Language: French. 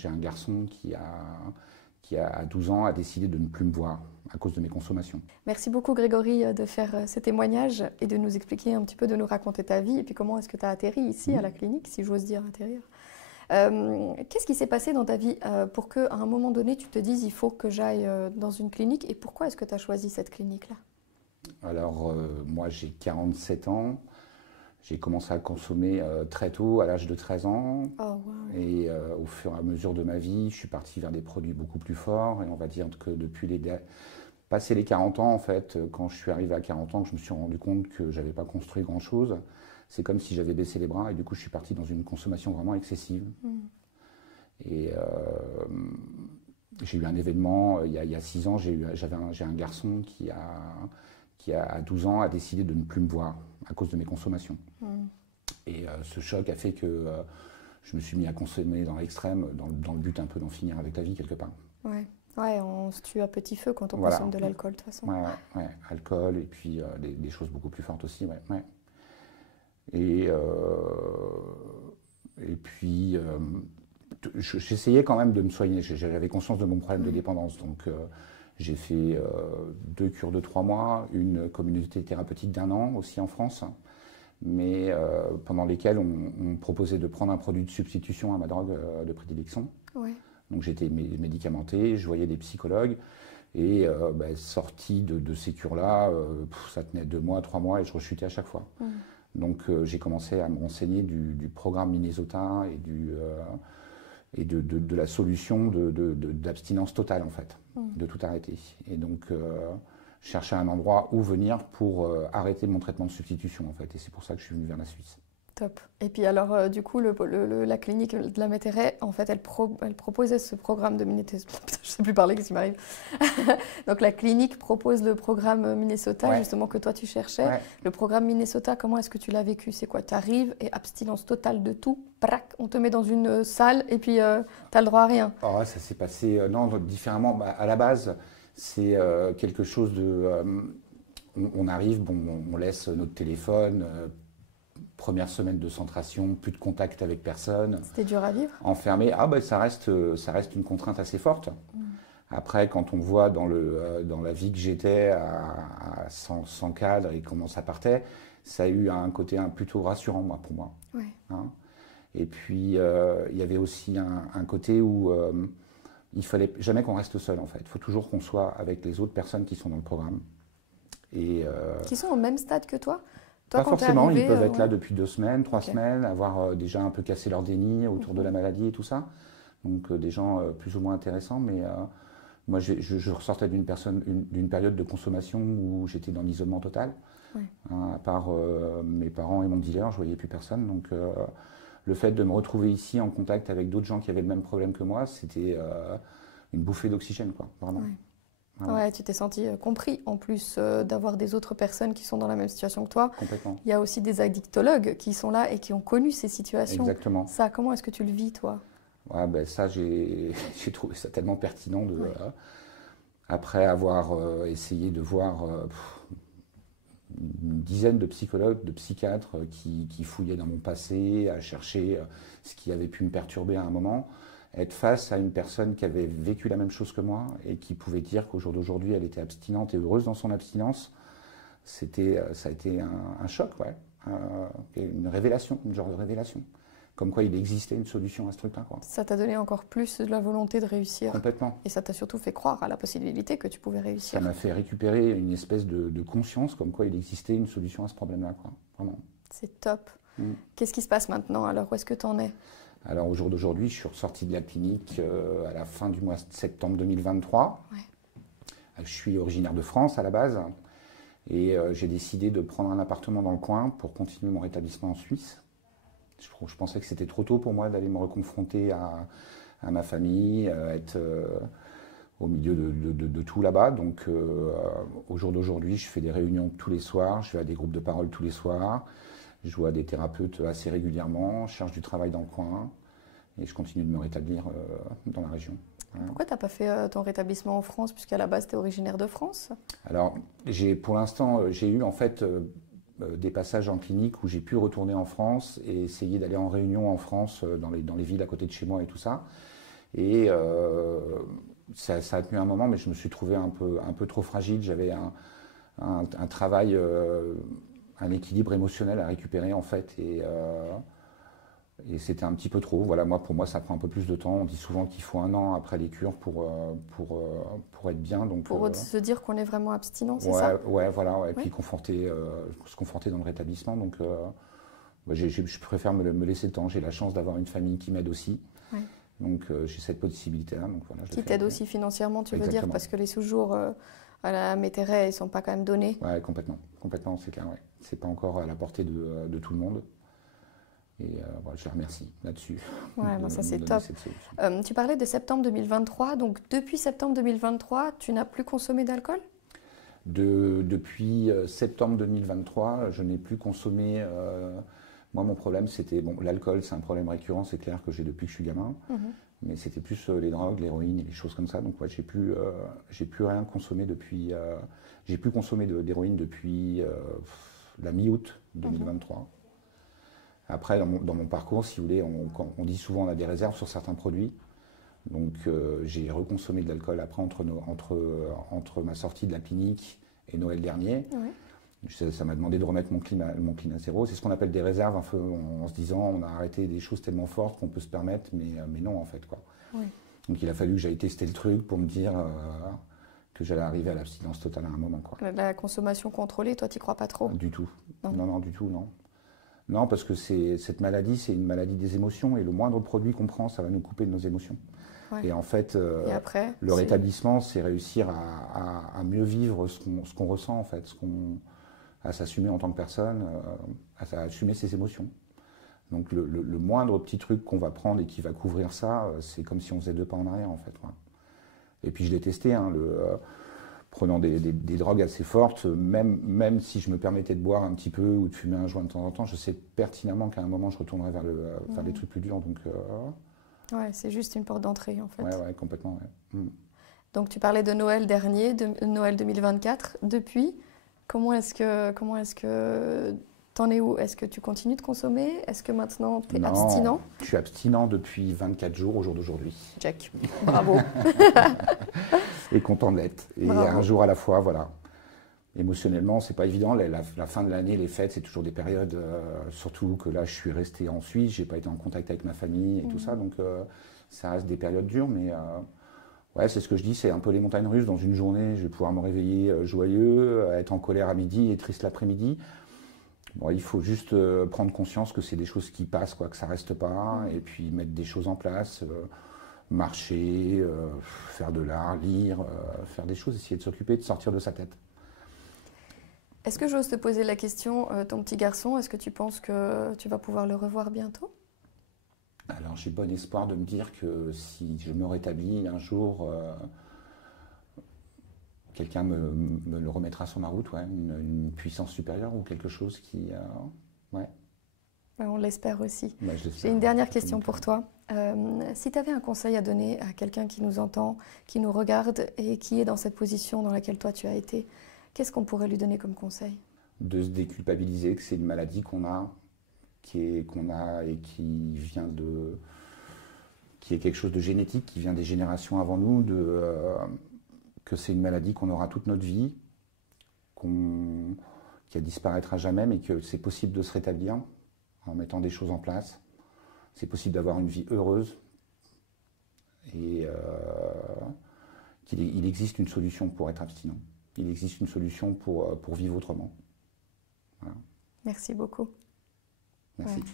j'ai un garçon qui à 12 ans a décidé de ne plus me voir à cause de mes consommations. Merci beaucoup Grégory de faire ce témoignage et de nous expliquer un petit peu, de nous raconter ta vie et puis comment est-ce que tu as atterri ici à la clinique, si j'ose dire atterrir. Qu'est-ce qui s'est passé dans ta vie pour qu'à un moment donné tu te dises il faut que j'aille dans une clinique, et pourquoi est-ce que tu as choisi cette clinique-là? Alors moi j'ai 47 ans, j'ai commencé à consommer très tôt, à l'âge de 13 ans. Oh, wow. Et au fur et à mesure de ma vie, je suis parti vers des produits beaucoup plus forts. Et on va dire que depuis passé les 40 ans, en fait, quand je suis arrivé à 40 ans, que je me suis rendu compte que j'avais pas construit grand-chose, c'est comme si j'avais baissé les bras. Et du coup, je suis parti dans une consommation vraiment excessive. Et j'ai eu un événement, il y a 6 ans, j'ai un garçon qui à 12 ans a décidé de ne plus me voir à cause de mes consommations. Et ce choc a fait que je me suis mis à consommer dans l'extrême, dans le but un peu d'en finir avec la vie quelque part. Ouais, on se tue à petit feu quand on Voilà. consomme de l'alcool de toute façon. Ouais, alcool et puis des choses beaucoup plus fortes aussi. Ouais. Et puis j'essayais quand même de me soigner. J'avais conscience de mon problème de dépendance, donc j'ai fait 2 cures de 3 mois, une communauté thérapeutique d'1 an aussi en France, mais pendant lesquelles on proposait de prendre un produit de substitution à ma drogue de prédilection. Ouais. Donc j'étais médicamenté, je voyais des psychologues, et sorti de ces cures-là, ça tenait 2 mois, 3 mois, et je rechutais à chaque fois. Donc j'ai commencé à me renseigner du programme Minnesota et de la solution d'abstinence totale en fait, de tout arrêter. Et donc chercher un endroit où venir pour arrêter mon traitement de substitution en fait, et c'est pour ça que je suis venu vers la Suisse. Top. Et puis alors, du coup, la clinique de la Métairie, en fait, elle proposait ce programme de Minnesota. Je ne sais plus parler, qu'est-ce qui m'arrive. Donc la clinique propose le programme Minnesota, justement, que toi tu cherchais. Ouais. Le programme Minnesota, comment est-ce que tu l'as vécu? C'est quoi? Tu arrives et abstinence totale de tout, prac, on te met dans une salle et puis tu as le droit à rien. Oh, ça s'est passé différemment. À la base, c'est quelque chose de... on arrive, on laisse notre téléphone... Première semaine de centration, plus de contact avec personne. C'était dur à vivre? Enfermé, ça reste une contrainte assez forte. Après, quand on voit dans la vie que j'étais sans cadre et comment ça partait, ça a eu un côté plutôt rassurant pour moi. Ouais. Et puis, il y avait aussi un côté où il fallait jamais qu'on reste seul en fait. Il faut toujours qu'on soit avec les autres personnes qui sont dans le programme. Et, qui sont au même stade que toi? Pas forcément, ils peuvent être là depuis 2 semaines, 3 semaines, avoir déjà un peu cassé leur déni autour de la maladie et tout ça. Donc des gens plus ou moins intéressants, mais moi je ressortais d'une période de consommation où j'étais dans l'isolement total. À part mes parents et mon dealer, je voyais plus personne. Donc le fait de me retrouver ici en contact avec d'autres gens qui avaient le même problème que moi, c'était une bouffée d'oxygène, quoi, vraiment. Ouais, tu t'es senti compris, en plus d'avoir des autres personnes qui sont dans la même situation que toi. Complètement. Il y a aussi des addictologues qui sont là et qui ont connu ces situations. Exactement. Ça, comment est-ce que tu le vis, toi? Ça, j'ai trouvé ça tellement pertinent. Après avoir essayé de voir une dizaine de psychologues, de psychiatres qui fouillaient dans mon passé, à chercher ce qui avait pu me perturber à un moment, être face à une personne qui avait vécu la même chose que moi et qui pouvait dire qu'au jour d'aujourd'hui, elle était abstinente et heureuse dans son abstinence, ça a été un choc, une révélation, une genre de révélation. Comme quoi il existait une solution à ce truc-là. Ça t'a donné encore plus de la volonté de réussir. Complètement. Et ça t'a surtout fait croire à la possibilité que tu pouvais réussir. Ça m'a fait récupérer une espèce de conscience comme quoi il existait une solution à ce problème-là, vraiment. C'est top. Qu'est-ce qui se passe maintenant alors? Où est-ce que tu en es? Alors au jour d'aujourd'hui, je suis ressorti de la clinique à la fin du mois de septembre 2023. Je suis originaire de France à la base et j'ai décidé de prendre un appartement dans le coin pour continuer mon rétablissement en Suisse. Je pensais que c'était trop tôt pour moi d'aller me reconfronter à ma famille, être au milieu de tout là-bas. Donc au jour d'aujourd'hui, je fais des réunions tous les soirs, je vais à des groupes de parole tous les soirs. Je vois des thérapeutes assez régulièrement, je cherche du travail dans le coin et je continue de me rétablir dans la région. Pourquoi tu n'as pas fait ton rétablissement en France, puisqu'à la base tu es originaire de France? Alors, pour l'instant, j'ai eu en fait des passages en clinique où j'ai pu retourner en France et essayer d'aller en réunion en France, dans les villes à côté de chez moi et tout ça. Et ça a tenu un moment, mais je me suis trouvé un peu trop fragile. J'avais un travail, un équilibre émotionnel à récupérer en fait. Et c'était un petit peu trop. Voilà, pour moi, ça prend un peu plus de temps. On dit souvent qu'il faut 1 an après les cures pour être bien. Donc, pour se dire qu'on est vraiment abstinent, c'est ouais, ça? Ouais, voilà. Ouais. Et Oui. puis se conforter dans le rétablissement. Donc, je préfère me laisser le temps. J'ai la chance d'avoir une famille qui m'aide aussi. Ouais. Donc, j'ai cette possibilité-là. Donc, voilà, Qui t'aide aussi financièrement, tu veux dire? Exactement. Parce que les sous-jours à la Métairie, ils ne sont pas quand même donnés. Ouais, complètement. Complètement, c'est clair. Ouais. C'est pas encore à la portée de tout le monde. Et voilà, je les remercie là-dessus. Ouais, ça c'est top. Tu parlais de septembre 2023. Donc, depuis septembre 2023, tu n'as plus consommé d'alcool? Depuis septembre 2023, je n'ai plus consommé. Moi, mon problème, c'était. Bon, l'alcool, c'est un problème récurrent, c'est clair que j'ai depuis que je suis gamin. Mais c'était plus les drogues, l'héroïne et les choses comme ça. Donc, ouais, j'ai plus rien consommé depuis. J'ai plus consommé d'héroïne depuis la mi-août 2023. Après, dans mon parcours, si vous voulez, on dit souvent on a des réserves sur certains produits. Donc, j'ai reconsommé de l'alcool après entre ma sortie de la clinique et Noël dernier. Ouais. Ça m'a demandé de remettre mon clean à zéro. C'est ce qu'on appelle des réserves, un peu, en se disant on a arrêté des choses tellement fortes qu'on peut se permettre, mais non en fait, quoi. Ouais. Donc, il a fallu que j'aille tester le truc pour me dire que j'allais arriver à l'abstinence totale à un moment, quoi. La consommation contrôlée, toi, tu n'y crois pas trop? Du tout. Non, du tout, non. Non, parce que cette maladie, c'est une maladie des émotions et le moindre produit qu'on prend, ça va nous couper de nos émotions. Ouais. Et en fait, et après, le rétablissement, c'est réussir à mieux vivre ce qu'on ressent, en fait, à s'assumer en tant que personne, à assumer ses émotions. Donc le moindre petit truc qu'on va prendre et qui va couvrir ça, c'est comme si on faisait 2 pas en arrière, en fait. Ouais. Et puis je l'ai testé, hein, prenant des drogues assez fortes, même si je me permettais de boire un petit peu ou de fumer un joint de temps en temps, je sais pertinemment qu'à un moment je retournerai vers des trucs plus durs. Donc, ouais, c'est juste une porte d'entrée en fait. Ouais, complètement. Ouais. Donc tu parlais de Noël dernier, de Noël 2024. Depuis, comment est-ce que t'en es où? Est-ce que tu continues de consommer? Est-ce que maintenant tu es abstinent? Je suis abstinent depuis 24 jours au jour d'aujourd'hui. Check. Bravo. Et content de l'être. Et bravo. Un jour à la fois, voilà. Émotionnellement, c'est pas évident. La fin de l'année, les fêtes, c'est toujours des périodes, surtout que là, je suis resté en Suisse, j'ai pas été en contact avec ma famille et tout ça, donc ça reste des périodes dures, mais ouais, c'est ce que je dis, c'est un peu les montagnes russes. Dans une journée, je vais pouvoir me réveiller joyeux, être en colère à midi et triste l'après-midi. Bon, il faut juste prendre conscience que c'est des choses qui passent, quoi, que ça reste pas, et puis mettre des choses en place. Marcher, faire de l'art, lire, faire des choses, essayer de s'occuper, de sortir de sa tête. Est-ce que j'ose te poser la question, ton petit garçon, est-ce que tu penses que tu vas pouvoir le revoir bientôt? Alors j'ai bon espoir de me dire que si je me rétablis un jour, quelqu'un me le remettra sur ma route, ouais, une puissance supérieure ou quelque chose qui... ouais. On l'espère aussi. Bah, j'ai une dernière question pour toi. Si tu avais un conseil à donner à quelqu'un qui nous entend, qui nous regarde et qui est dans cette position dans laquelle toi tu as été, qu'est-ce qu'on pourrait lui donner comme conseil? De se déculpabiliser, que c'est une maladie qu'on a et qui vient qui est quelque chose de génétique, qui vient des générations avant nous, que c'est une maladie qu'on aura toute notre vie, qui disparaîtra jamais, mais que c'est possible de se rétablir en mettant des choses en place. C'est possible d'avoir une vie heureuse et qu'il existe une solution pour être abstinent. Il existe une solution pour vivre autrement. Voilà. Merci beaucoup. Merci. Ouais.